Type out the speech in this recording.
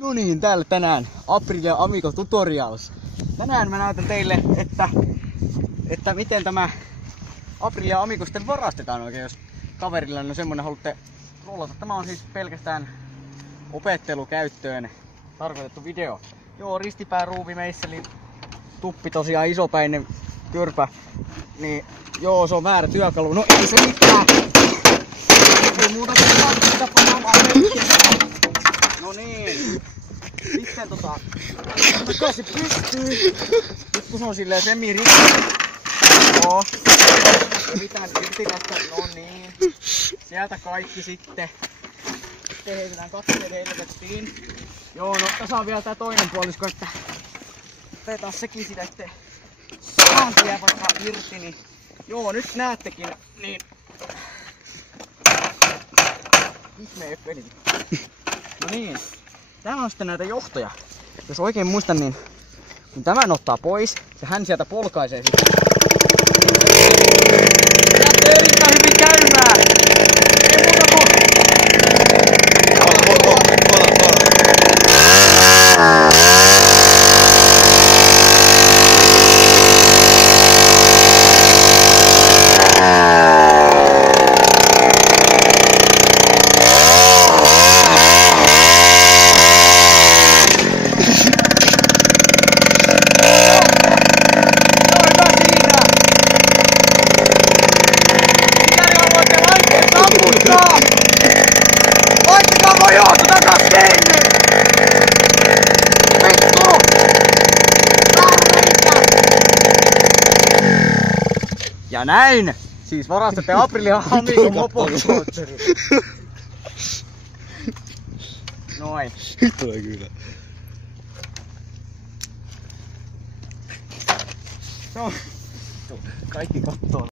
No niin, täällä tänään Aprilia Amigo Tutorials. Tänään mä näytän teille, että miten tämä Aprilia Amigo sitten varastetaan oikein, jos kaverilla on semmonen haluatte rollata. Tämä on siis pelkästään opettelukäyttöön tarkoitettu video. Joo, ristipääruuvi meisseli, tuppi tosiaan isopäinen kyrpä. Niin joo, se on väärä työkalu. No ei se mitään! Ei muuta kuin no niin. Sitten takaisin pystyy. Nyt kun se on silleen semirikki. Joo. Revitään irti tästä. No niin. Sieltä kaikki sitten. Sitten heitetään katteet helvettiin. Joo, no tässä on vielä tää toinen puolisko, että otetaan sekin sitä, ettei saanti jää vaikka irti, niin joo, nyt näettekin, niin ihme ei peli. No niin, tää on sitten näitä johtoja. Jos oikein muistan, niin kun tämän ottaa pois, ja hän sieltä polkaisee sitten. Lähtee erittäin hyvin käymään! Ei muuta kuin... Laittakaa voi johto takas kiinni! Vittu! Ja näin! Siis varastatte Aprilia Amigo mopomoottori. Noin. Tulee kyllä. No. Kaikki kattoo.